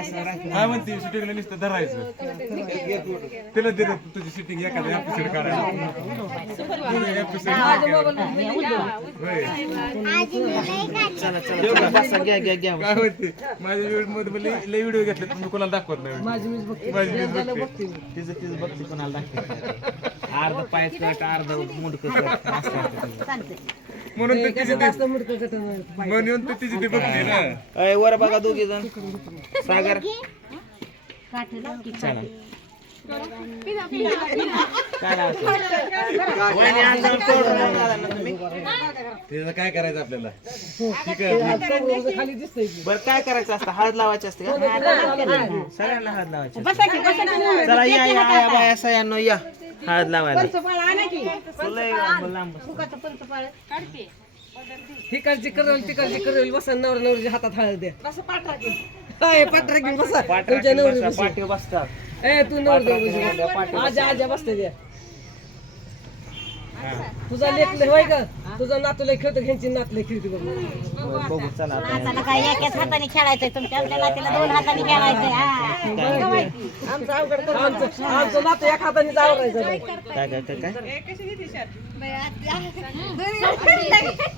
काय म्हणते शूटिंगला नुसतं धरायचं तिला दिलं तुझी शूटिंग एखादा एपिसोड काढायला काय म्हणते माझ्या मध्ये लय व्हिडिओ घेतले तुम्ही कोणाला दाखवत नाही माझी तिचं बघते कोणाला दाखवते अर्ध पाय कट अर्ध मुंडक म्हणून तर तिची ती बघते ना वर बघा दोघी जण सागर चला त्याचं काय करायचं आपल्याला ठीक आहे बरं काय करायचं असतं हळद लावायची असते का सगळ्यांना हळद लावायची चला या या बाया सगळ्यांना या हळद लावायला तिकडची करवली बसा नवरा नवरीच्या हातात हळद द्या बसा पाठरा घेऊन बसा तुमच्या नवरी पाठी बसतात ए तू नवरी आजा आजा बसते द्या तुझा लेख होय का तुझा नातूला खेळतो घ्यायची नातले खेळते बघू चला नाताला काय एकाच हाताने खेळायचंय तुमच्या आपल्या नातीला दोन हाताने खेळायचंय आमचं नातू एक हाताने आवरायचं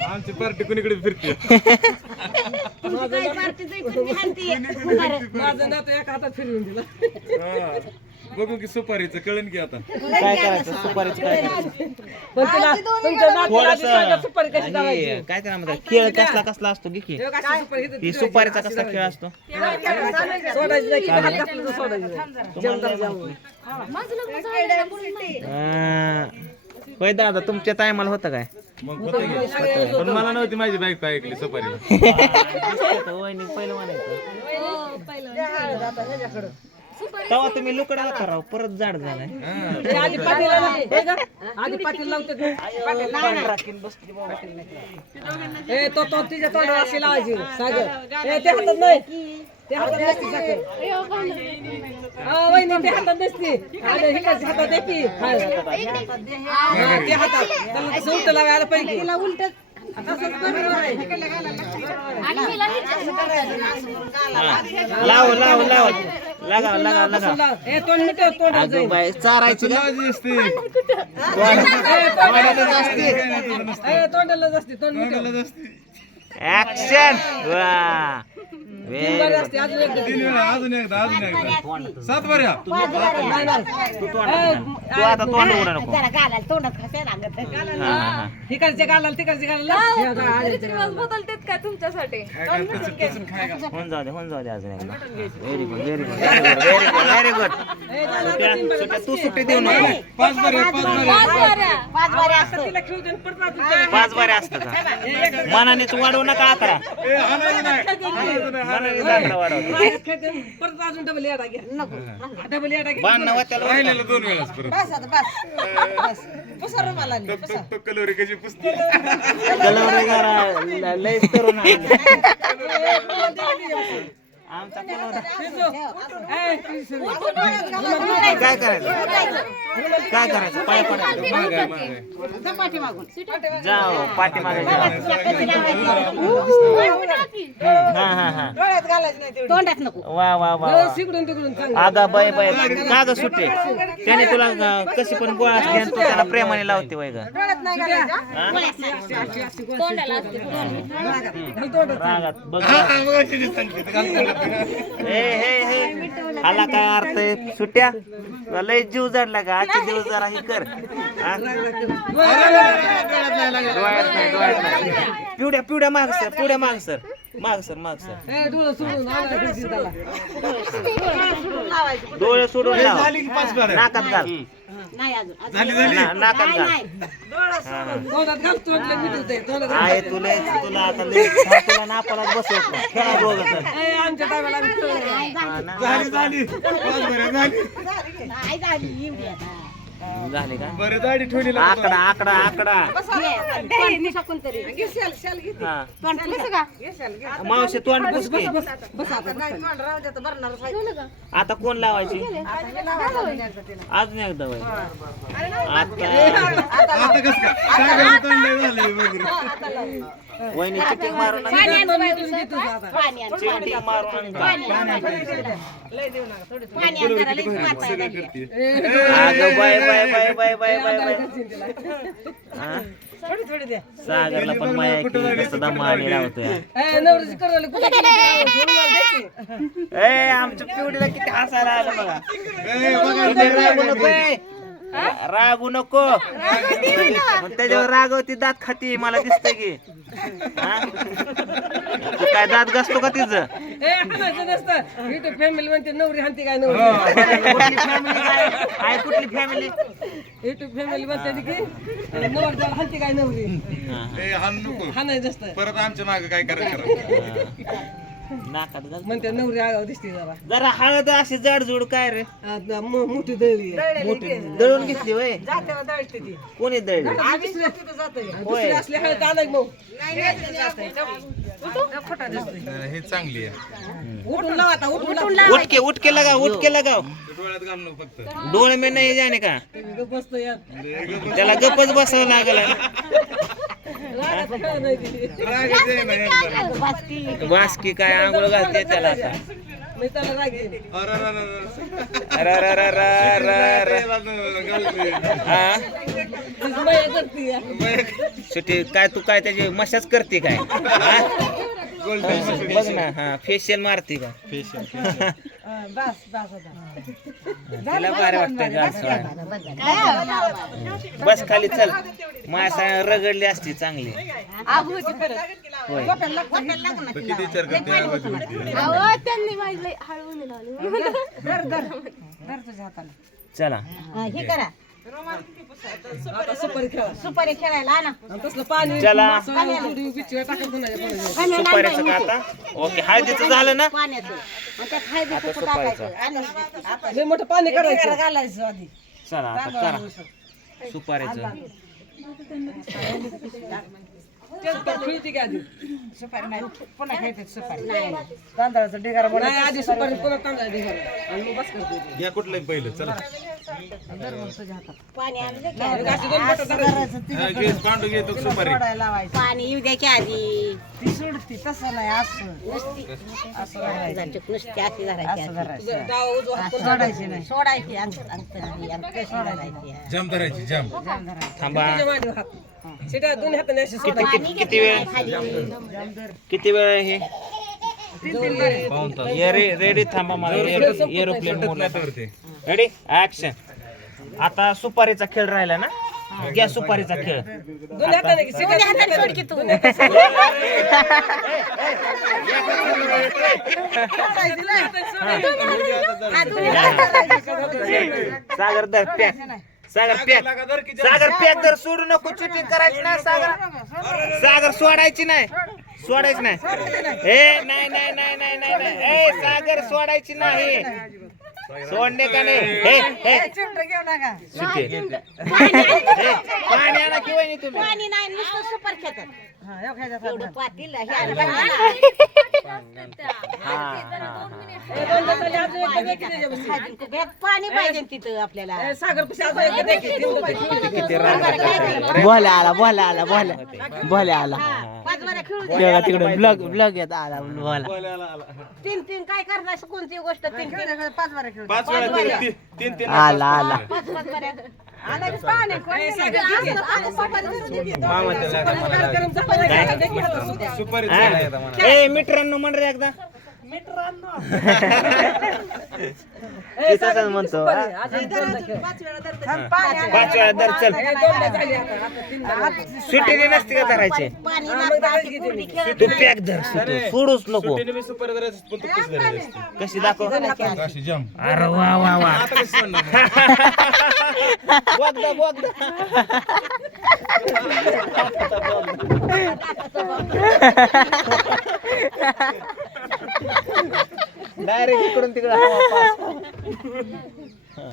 आमची पार्टी कुणीकडे फिरते माझं नातू एक हातात फिरवून दिला बघू की सुपारीचं कळण की आता काय करायचं सुपारीचं काय करायचं पण तुला तुमच्या नातूला आधी सांगा सुपारी कशी लावायची. काय त्याला म्हणतात खेळ कसला असतो की अशी सुपारी घेते. ही सुपारीचा कसला खेळ असतो सोडायची नाही, किती हात घातलं तर सोडायची नाही. जेवणाला जाऊन. होय दादा तुमच्या टायमाला होतं काय मग होतं की. पण मला नव्हती माझी बाईक ऐकली सुपारीला वहिनी पहिलं म्हणायचं तेव्हा तुम्ही लुकडा होता राव परत जाड झालाय हे आधी पाटीला नाही, हे का? आधी पाटील लावतो का? ए तो तिच्या तोंडावर अशी लावायची सागर ए ते हातात नाही ते हातात नसते सागर वहिनी ते हातात नसते आणि हिकडच्या हातात दे की हा, ते हातात त्याला तसं उलट लावायला पाहिजे तिला उलट लाव लाव लाव लगाव लगाव लगाव ए तोंड मिटव तोंड अगं बाई चारायची का? लाजी असते तोंडालाच असते तोंड मिटव ऍक्शन वा तीन बारी असते अजून एकदा 3 वेळा अजून एकदा 7 बऱ्या तू आता तोंड उघडा नको जरा घालायला तोंडात कसे लागत तिकडचे घालाल तिकडचे घालाल बदलतेत का तुमच्यासाठी होऊन जाऊ दे अजून एकदा very good very good very good very good तू सुट्टी देऊ नको 5 बऱ्या 5 बारे असते तिला खेळू देऊन परत आपण 5 बरे असतं का मनानेच वाढवू नका आकडा ए हाणायचं नाही मनानेच आकडा वाढवतो परत अजून डबल याडा घ्या नको डबल याडा घ्या बाण वाट्याला राहिलेलं 2 वेळाच परत बस आता बस पुसा रुमाला तो कलोरी कशी पुसते कलवरी करा लय तरुण आहे. आमचा काय करायचं काय करायचं पाय पडायचं जाओ पाठीमागे हा हा हा डोळ्यात घालायचं नाही तेवढं तोंडात नको वा वा वा तिकडून तिकडून चांगलं आगा बाय बाय का ग सुट्टे त्याने तुला कशी पण गोळा असते आणि तू त्याला प्रेमाने लावते वय ग डोळ्यात नाही घालायचं तोंडाला असते रागात बघ हे आला काय अर्थ आहे सुट्ट्या तुला लय जीव जडला का आजचे दिवस जरा हे कर हा? डोळ्यात नाही पिवड्या माग सर ए डोळं सोडून आणायला फिरतील त्याला डोळे सोडून लाव झाली की 5 बऱ्या नाकात घाल नाही अजून झाली नाकात घाल तोंडात घाल तोंडला मिटवते तोंडात आहे तुला आता लय तुला नापालाच बसवत नाही. खेळा दोघं जण. ए आमच्या टायमाला आम्ही खेळलो. झाली 5 बऱ्या झाली नाही झाली एवढी आता झाले का बरं दाढी ठेवली आकडा कोणतरी हा तोंड पुसू का मावशी तोंड पुसके आता कोण लावायची अजून एकदा वय आता आता कसं काय झालंय वगैरे वहिनी चिटिंग मारून पाणी आण बाई, घेतो आता. पाणी आण, चिटिंग मारून पाणी आण जरा, लई माता आहे बाई. अगं bye bye bye bye bye bye bye हा? थोडी थोडी द्या सागरला पण माया की सदा माने लावतोय नवऱ्याची करवली कुठे गेली? सोडून मला दे की. ए आमच्या पिवडीला किती हसायला आलं बघा किती रागू नको ए. रागू नको मग त्याच्यावर रागवती दात खाती मला दिसतंय की हा? तू काय दात घासतो का तिचं हाणायचं नसतं युट्यूब फॅमिली म्हणते नवरी हाणते काय नवरी कुठली फॅमिली काय कुठली फॅमिली युट्यूब फॅमिली म्हणते की नवरदेवाला हाणते काय नवरी हाण नको हाणायचं नसतं परत आमच्या मागे काय करायचं नाकात घाल म्हणते नवरी आगाव दिसते जरा जरा हळद अशी जाडजूड काय रे आता मोठी दळली आहे. दळून घेतली वय जात्याला दळते ती कोणी दळली दुसरी असली हळद आलाय मग हे चांगली आहे उठून लावा आता उठून लावा उठके उठके लगाव डोळ्यात घाल नको फक्त डोळे में नाही जाणे का बसतो यात त्याला गपच बसावं लागल रागाचं कळ नाही दिली रागायचं आहे ना यांना. बासकी काय आंघोळ घालते त्याला आता मी त्याला राग येईल अरे, अरे, अरे, अरे. र, र, र, र, र, र. याला न- घालते. हा तिची माया करते या. सुट्टी काय तू काय त्याची मशाज करते काय हा? बघ ना हा फेशियल मारते का बस बस आता तिला भारी वाटतंय गाल सोडायला. बस खाली चल मासा रगडली असती चांगली होय तर किती विचार करते आवाज उडते. अहो त्यांनी माझी हळवून लावली चला हे करा आता सुपारी खेळा सुपारी खेळायला आणा आणि तसलं पाणी चला. थोडी पिशवी टाकून पुन्हा कोणाच्या सुपारीचं का आता ओके हळदीचं झालं ना पाण्याचं मग त्यात हळदी आता कुकू टाकायचं सुपारीचं. आणि लय मोठं पाणी करायचं घालायचं आधी चला आता करा सुपारीचं खेळते की आधी सुपारी नाही पुन्हा खेळतात सुपारी तांदळाचा ढिगारा नाही आधी सुपारी पुन्हा तांदळा ढिगारा आणि मग बस करते घ्या कुठलं पहिलं चला पाणी आणलं की अशी दोन बोटं धरायची. हा, घे पांडू घेतो सुपारी पाणी येऊ द्या की आधी ती सोडती तसं नाही असं नुसती नुसती अशी धरायची तुझं डावा उजवा हात कोण सोडायची नाही सोडायची अंगठी कशी घालायची जाम धरायची जाम थांबा तिच्या मांडीवर हात सीटा दोन्ही हाताने अशी सोडायची किती वेळ किती वेळ आहे हे रेडी थांबा मला एरोप्लेन मोडला रेडी ऍक्शन आता सुपारीचा खेळ राहिला ना घ्या सुपारीचा खेळ दोन्ही हाताने की सीटा हाताने सोड की तू सागर दर पॅक सागर पॅक सागर पॅक दर सोडू नको चिटिंग करायची नाही सागर सागर सोडायची नाही सोडायची नाही ए नाही नाही नाही नाही नाही नाही ए सागर सोडायची नाही सोडणे का नाही हे हे सुट्टी. ए, पाणी आणा की वहिनी तुम्ही पाणी नाही नुसतं सुपारी खेळतात एवढं पातील हे आलं हा, पाहिजे. हा, हा. घ्यात पाणी पाहिजे तिथं आपल्याला सागर पुशी अजून एकदा दे की. किती राग बोला आला बोला आला बोला बोला आला पाच बऱ्या खेळू दे. तेव्हा तिकडे ब्लॉग ब्लॉग येत आला बोला तीन काय करणार कोणती गोष्ट तीन पाच बऱ्या खेळू दे. 5 वेळा केलं, तीन तीन आला आला पाच बऱ्या ए, सागर दे की. मामा त्याला मला कार्यक्रम झाला नाही का? दे की हातात सुद्धा. सुपारी हा? ए मित्रांनो म्हण रे एकदा ए, तसंच म्हणतो हा? अजून दोनदा खेळ. 5 वेळा दर चल ए, दोनदा झाली आता. आता तीनदा. सुट्टीने नसते का धरायचे पाणी हा, मग लागतं, धरायची अशी की पूर्वी तुम्ही. खेळत तू पॅक धर सुटू सोडूच नको सुट्टीने मी सुपारी धरायची पण तू कशी धरायची असते? कशी दाखव अशी जाम अरे वा वा वा आता कशी सोडणार? बोगदा बोगदा डायरेक्ट इकडून तिकडे हवा पास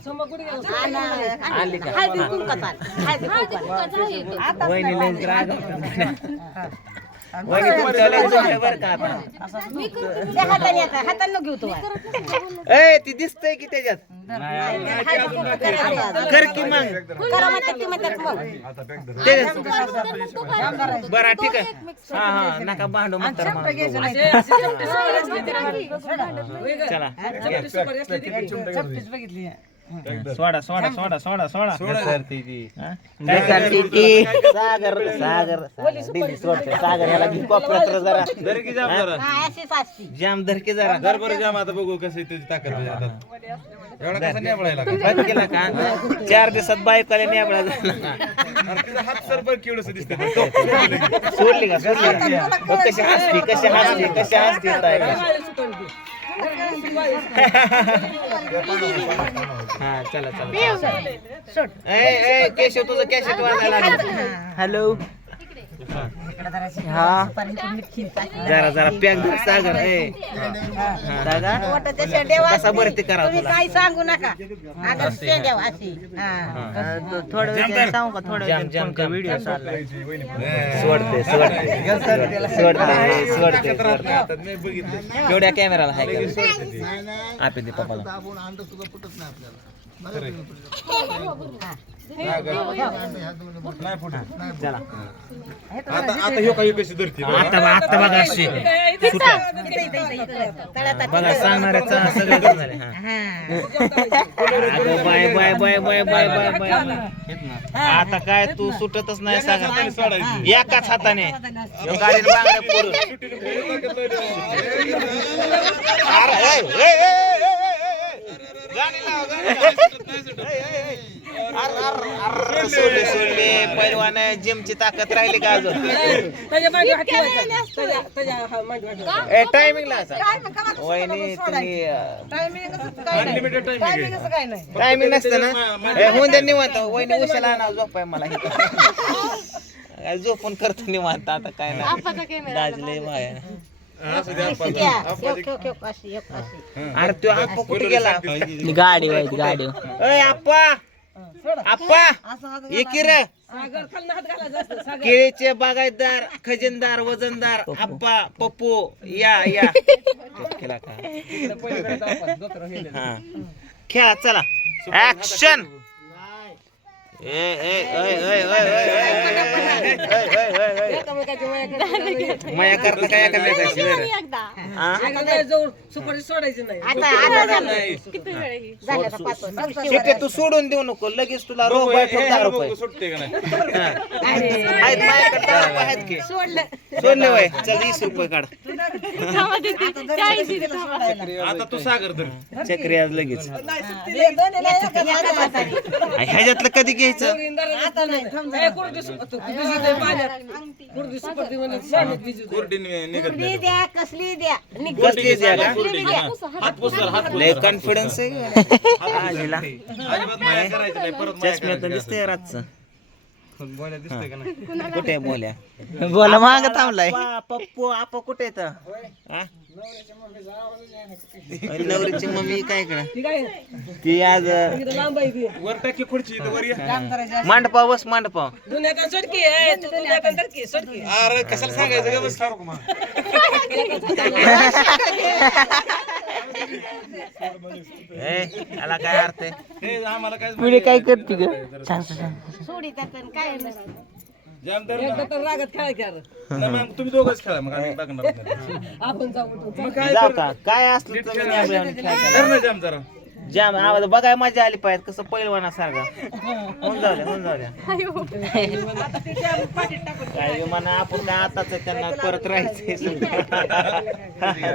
समोर कुठे गेला? आली का हळदी कुंकात आण. हळदी कुंकात. वहिनी लई राग वहिनी तुमच्या लय जमलं बरं का आता त्या हाताने आता हाताने घेऊ तू ए ती दिसतंय की त्याच्यात कर की मग करा म्हणतात ती म्हणतात मग त्याच्यात बरं ठीक आहे हा हा नका भांडू म्हणतात मला. चला बघितली सोडा सोडा सोडा सोडा सोडा काय करते ती? सागर सागर दिली सोडते सागर याला घे कोपऱ्यात जरा नाही अशीच असती जाम धरके जरा बरं जाम आता बघू कसं त्याची ताकद आहे हातात. एवढा कसा न्याबळायला का? बंद केला का 4 दिवसात बायकोला न्याबळा झाला अरे तिचा हात सर बरं केवढंसं दिसतंय. सोडली का सोडली का कशी हसती कशी हसती कशी हसती ताई. हा चला चला ए केशव तुझं कॅसेट वाजायला लागलं. हॅलो हा जरा जरा पॅक धर सागर ए सागर कसा भरती करा तुम्ही तुला काही सांगू नका अगर शेंड्याव अशी थोडं वेळ सांगू का थोडं जाम जाम जाम व्हिडिओ चाललाय सोडते सोडते सोडते सोडते केवढ्या कॅमेराला हाय का आपे दे पप्पाला चला आता ह्यो काही कशी धरते आता बघा अशी बघा सांगणाऱ्याचा सगळं करून झाले हा अगं bye bye bye bye bye bye bye आता काय तू सुटतच नाही सांगा एकाच हाताने ह्यो गाडीने बांगड्या फोडून अरे ए, ए, ए, ए, ए, ए, गाणी लाव, गाणी लाव. सोडले सोडले पैलवान जिमची ताकद राहिली का अजून ए टायमिंगला वहिनी तुम्ही अनलिमिटेड टाइमिंग टायमिंग नसतं ना होऊन द्या निवांत वहिनी उशाला आणा झोपाय मला झोपून करतो निवांत आता काय नाही लाजले माया अरे तो आप्पा कुठे गेला गाडी वाईट गाडी ए आप्पा आप्पा एकी रे केळीचे बागायतदार खजिनदार वजनदार आप्पा पप्पू या या केला का हा खेळा चला ऍक्शन ए ए ए ए माया करता काय एकामेकाशी सुपारी सोडायची नाही शिके तू सोडून देऊ नको लगेच तुला रोग वाटतो 10 रुपये सुटते का नाही आहेत माझ्याकडे 10 रुपये आहेत की सोडले वय चल 20 रुपये काढ आता तू सागर धर चक्री आज लगेच ह्याच्यातलं कधी घ्यायचं कोरडी निघत नाही. द्या कसली द्या कसली द्या का? हात पुसर हात लय कॉन्फिडन्स आहे आजीला. अजिबात माया करायची नाही परत माया चष्म्यात दिसतंय रातचं बोला दिसतंय का नाही कुठे बोल्या बोला माग थांबलाय पप्पू आपा कुठे येत नवरीची मम्मी काय करा ती आज वर टाकी खुर्ची इथं वर या. मांडपाव बस मांडपाव दुनियाकडे सोडकी आहे तू दुनियाकडे धरकी सोडकी अरे कशाला सांगायचं का बस याला काय अर्थ आहे हे आम्हाला काय पुढे काय करते ग सांग सांग सोडी त्यातून काय नसतं जाम धर एकदा तर रागात खेळा की अरे. नाही, मग तुम्ही दोघंच खेळा मग आम्ही बघणार नाही. आपण जाऊ उठून. जाऊ का काय असलं तर मी आपल्याला खेळायला. धर ना जाम जरा जाम आवाज बघाय मजा आली पाहिजे कसं पैलवाना सारखा होऊन जाऊ द्या होऊन जाऊ द्या काय म्हणा आपण काय आताच आहे, त्यांना परत राहायचंय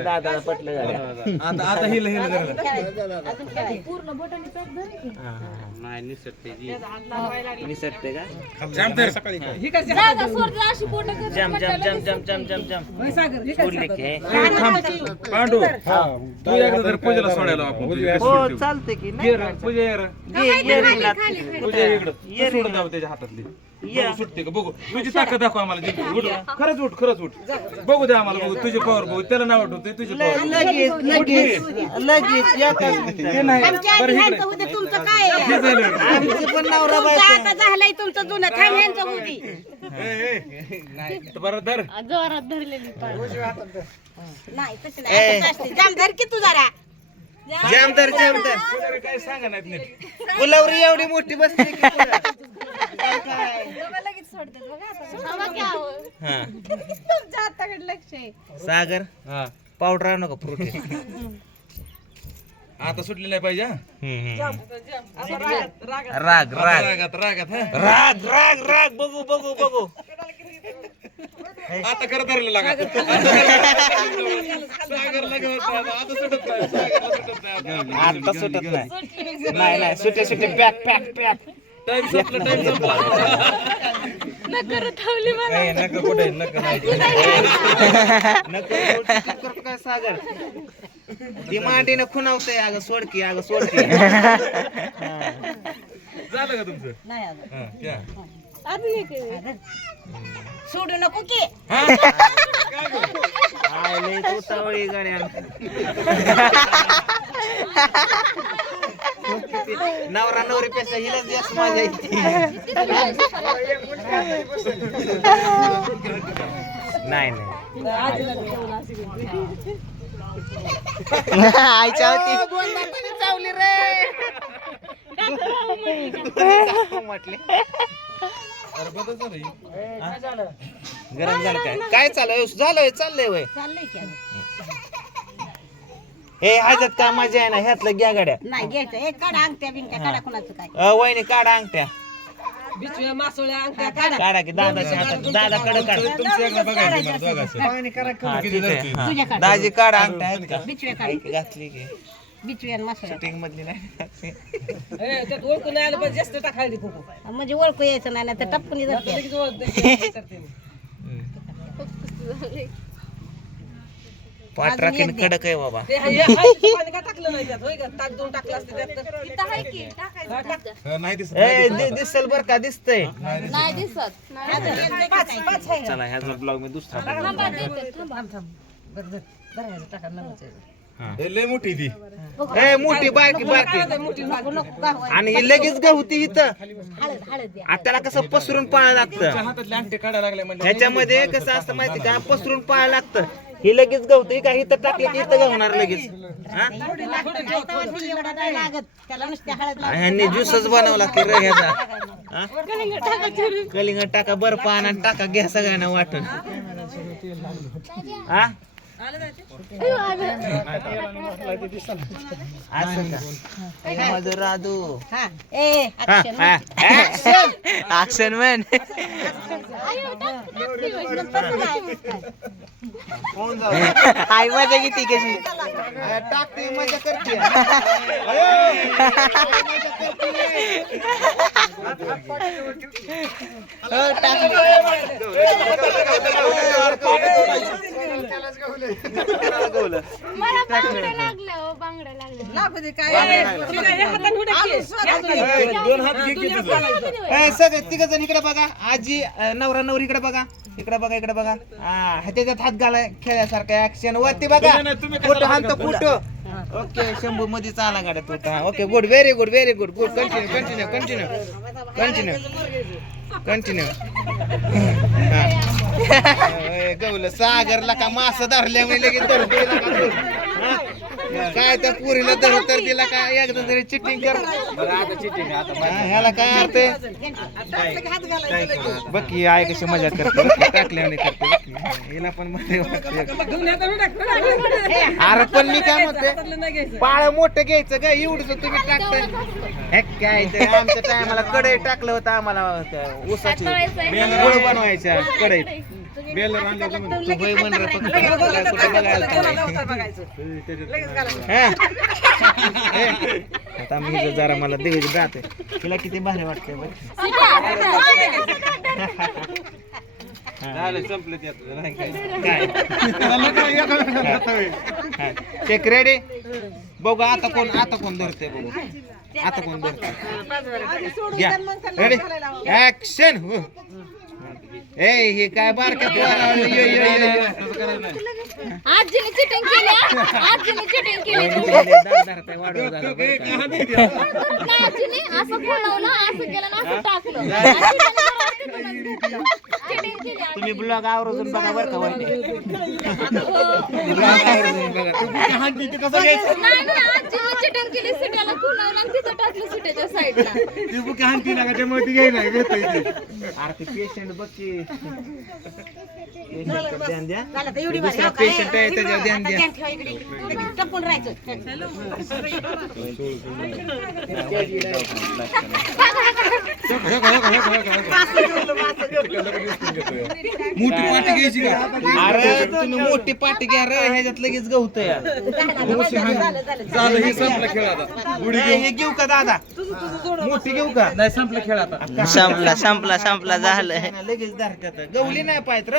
दादा पटलं झालं आता आता हिल हिल जरा निसटते का जाम धर ही कशी जम जम जम जम जम जम जम होय सागर ही सोडले की पांडू तू एकदा जर पूजेला सोडायला आपण हो चालतंय की नाही का? पूजा ये रे. पूजा इकडं तू सोडून द्यावं त्याच्या हातातली बघू सुटते का बघू तुझी ताकद दाखव आम्हाला जिंकू. उठ. खरंच उठ बघू दे आम्हाला बघू तुझी पॉवर बघू त्याला नाव आठवते तुझी पॉवर लगेच ते नाही आमच्या बरं ह्यांचं इकडं होते तुमचं काय आहे? हे झालं आमची पण नवरा तुमचं बायको आता झालंय तुमचं जुनं थांब ह्यांचं होती बरं धर जोरात धरलेली पाय नाही तसं नाही असंच असते. जाम धर की तू जरा जामदार पूजारी काय सांगा नाहीत नीट गुलावरी एवढी मोठी बसते की पुढं. थांबा की आहो. हा. तुमच्या हाताकडे लक्ष आहे सागर हा पावडर आणू का प्रोटीन आता सुटली नाही पाहिजे हा? राग राग रागात हा राग बघू आता खरं धरलं लागा सागरला घेऊन आता सुटत नाही सागरला आता सुटत नाही सुटे पॅक टाइम संपला नकर थांबली मला नका कुठे नका नाही करतो काय सागर ती मांडीनं खुणावतंय अगं सोडकी झालं का तुमचं नाही अजून. हा, घ्या. अजून एक आहे. सोडू नको की आले तू तावळी गाड्या नवरा नवरी पेक्षा हिलाच जास्त मजा येते नाही आईच्या होती चावली रे म्हटले अरे बदल झालं गरम झालं काय चाललंय वय चाललंय की अजून. हे ह्याच्यात काय मजा आहे ना ह्यातलं घ्या गाड्या नाही घ्यायचं एक काढा अंगठ्या बिंगट्या काढा कुणाचं काय वहिनी काढा अंगठ्या बिचव्या मासोळ्या अंगठ्या काढा काढा की दादाच्या हातात दादाकडे काढा तुमचं एकदा बघायचं मला दोघांचं. हा, ठीक आहे. हा. तुझ्या काढ. दाजी काढा अंगठ्या आहेत का बिचव्या काढ. घातली की बिचव्या आणि मासोळ्या शूटिंग मधली नाही त्यात ओळखून नाही आलं पाहिजे जास्त टाकायला खोकू म्हणजे ओळखू यायचं नाही ना तर टपकुनी जाते लगेच ओळखते पाठ राखीन कडक आहे बाबा ते पाणी का टाकलं नाही त्यात होय का ताक दोन टाकलं असतं त्यात इथं आहे की टाकायचं हा, नाही दिसत दिसल बर का दिसतंय नाही दिसत नाही पाच आहे का? चला ह्याचा ब्लॉग मी दुसरा थांबा देते, थांबा. हे लय मोठी ती ए मोठी बारकी नको नको का होय. आणि ही लगेच गवती इथं हळद द्या. आता त्याला कसं पसरून पाहायला लागतं हातातले अंगठे काढायला लागले म्हणजे ह्याच्यामध्ये कसं असतं माहिती का पसरून पाहायला लागतं ही लगेच गवती का इथं टाकली की इथं गवणार लगेच हा? एवढी लागते नाही तर ती एवढा नाही लागत त्याला नुसत्या हळद लावून. ह्यांनी ज्यूसच बनवला की रे ह्याचा हा? कलिंगड टाका बर्फ आणा आणि टाका घ्या सगळ्यांना वाटून हा असं का माझं राधू हा ए हा, हा. Action man. आई मजा किती कशी टाकते मजा करते मला बांगड्या लागल्या हो, बांगड्या लागल्या लागू दे काय हे हाताने उड्या की. दोन हात घे की तुझं. सगळे तिघ जण इकडे बघा आजी नवरा नवरी इकडे बघा इकडे बघा हा त्याच्यात हात घालाय खेळ्यासारखं ऍक्शन वरती बघा नाही, तुम्ही फोटो हाणतो फोटो ओके शंभू मध्ये चाला गाड्या तो okay good very good continue गवलं सागरला का मास धरल्यामुळे लगेच धरतो काय त्या पुरीला धर तर दिला का एकदा तरी चिटिंग कर ह्याला काय अर्थ बघ की आई कशी मजा करते टाकल्याने करते हिला पण मध्ये अरे पण मी काय म्हणते पाळ मोठं घ्यायचं का एवढंच तुम्ही टाकताय काय ते आमच्या टायमाला कढई टाकलं होतं आम्हाला ऊसाची गोळ बनवायच्या कढईत बेलर आणलं का म्हणून? तू होय म्हण रे, फक्त कुठं बघायला हा? आता मी जरा मला देवीची जाते तुला किती भारी वाटते बघ झालं, संपलं ते आता, नाही काय. काय चेक रेडी बघू आता कोण धरते बघू आता कोण धरते घ्या रेडी ऍक्शन ए हे काय बारक्या पोराला तसं करायचं नाही. आजीने चिटिंग केली आजीने चिटिंग केली आजीने असं बोलवलं असं केलं ना असं टाकलं चिटिंग केली तुम्ही ब्लॉग आवरून बघा बरं का वाईट नाही आजीने चिटिंग केली सिट्याला खुणवलं आणि तिथं टाकलं सिट्याच्या साईडला अरे ते पेशंट बघ की ध्यान द्या झालं तर एवढी भारी. दुसरा हो का? patient आहे, त्याच्यावर ध्यान आता द्या. ध्यान ठेवा इकडे. लगेच टपून राहायचं. मोठी पाठी घ्यायची का अरे तुम्ही मोठी पाठी घ्या रे ह्याच्यात लगेच गवत या झालं हे संपला खेळ आता उडी हे घेऊ का दादा मोठी घेऊ का नाही संपला खेळ आता संपला झालं लगेच धरत्यात गवली नाही पाहिजे र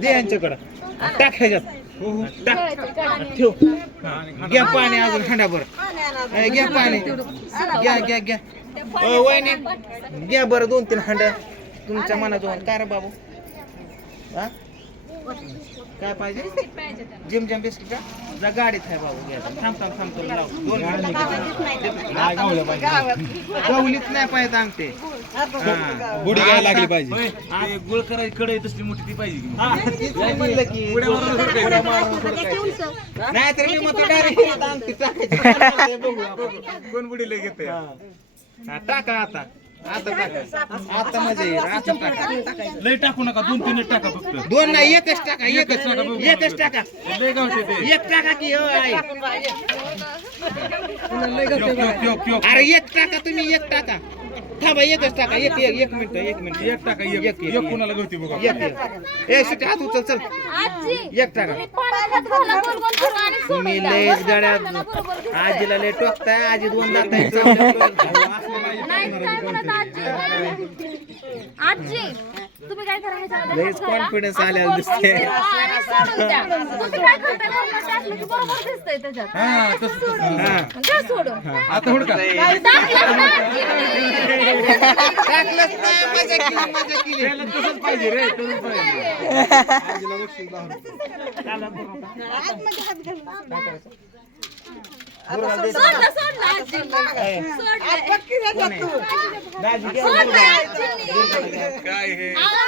दे यांच्याकडं टाक ह्याच्यात टाक ठेव घ्या पाणी अजून हांडाभर घ्या पाणी घ्या वहिनी घ्या बरं 2-3 हांड तुमच्या मनात काय रे बाबू हा काय पाहिजे जिम बिस्किट का जा गाडीत आहे बाबू घ्या थांबतो लाव 2 गवलीच नाही पाहिजे आमचे बुडी घ्यायला लागली पाहिजे गुळ करायची कडे तसली मोठी ती पाहिजे म्हणलं की नाही तर मी म्हणतो डायरेक्ट आमटी टाकायची कोण बुडीला घेते टाका आता आता मजा येईल आता टाका लय टाकू नका 2-3 टाका फक्त 2 नाही एकच टाका एकच टाका लय गावते ते एक टाका की हो आई क्यों अरे एक टाका तुम्ही एक टाका थांबा एकच टाका एक मिनिट एक टाका एक कोणाला गवती बघा ए सुट्टी हात उचल चल आजी एक टाका पाण्यात घाला, गोल गोल फिरवा आणि सोडून तुम्ही द्या. लयच बरोबर गड्यात बरोबर दिसतंय. आजीला लय टोकताय आजी 2 दात नाही काय म्हणत आजी तुम्ही काय करा ह्याच्यामध्ये लयच हात घाला, confidence असं आलेला गोल गोल दिसतंय. फिरवा आणि सोडून द्या. तुम्ही काय करताय वरनं टाकलं की बरोबर दिसतंय त्याच्यात हा तसं द्या सोडून आता हुडका टाकलं ना आजीने. टाकलंच नाही मजा केली तसंच पाहिजे रे तसंच पाहिजे सोडलं आजीने. सोडलं. दाजी सोडलं आजीने. काय हे आला